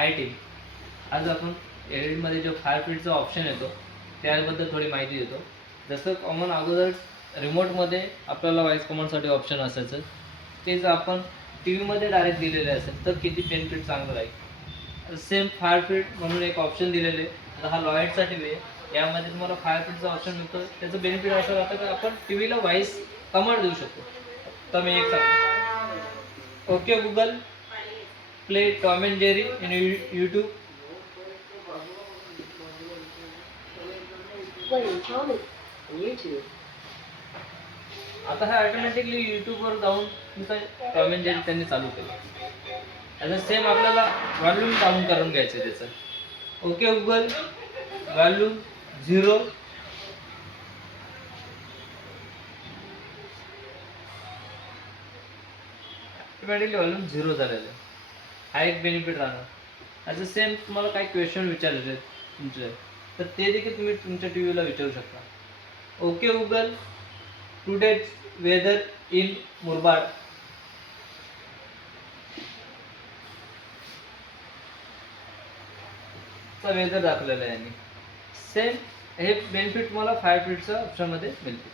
हाय team, आज आपण एडिटमध्ये जो फायर फीडचा ऑप्शन येतो त्याबद्दल थोडी माहिती देतो. जसं कॉमन अगोदर रिमोटमध्ये आपल्याला व्हॉइस कमांडसाठी ऑप्शन असायचं, तेच आपण टी व्हीमध्ये डायरेक्ट दिलेले असेल तर किती बेनिफिट चांगलं राहील. सेम फायर फीड म्हणून एक ऑप्शन दिलेले. आता हा लॉयडचा टी व्ही आहे, यामध्ये तुम्हाला फायर फीडचा ऑप्शन मिळतो. त्याचं बेनिफिट असं राहतं की आपण टी व्हीला व्हॉइस कमांड देऊ शकतो. तर मी एक सांगतो, okay Google play Tom and Jerry in YouTube. आता हा ऑटोमॅटिकली यूट्यूबवर जाऊन तुमचं टॉम अँड जेरी त्यांनी चालू केलं. आता सेम आपल्याला व्हॉल्यूम डाऊन करून घ्यायचं त्याचं. Okay Google volume 0. Automatically volume 0 झालेलं आहे. हा एक बेनिफिट राहणार. ॲज अ सेम तुम्हाला काही क्वेश्चन विचारायचे तुमचे, तर ते देखील तुम्ही तुमच्या टी व्हीला विचारू शकता. Okay Google today's weather in Murbad. चा वेदर दाखवलेला आहे यांनी. सेम हे बेनिफिट तुम्हाला फायर फीडच्या ऑप्शनमध्ये मिळते.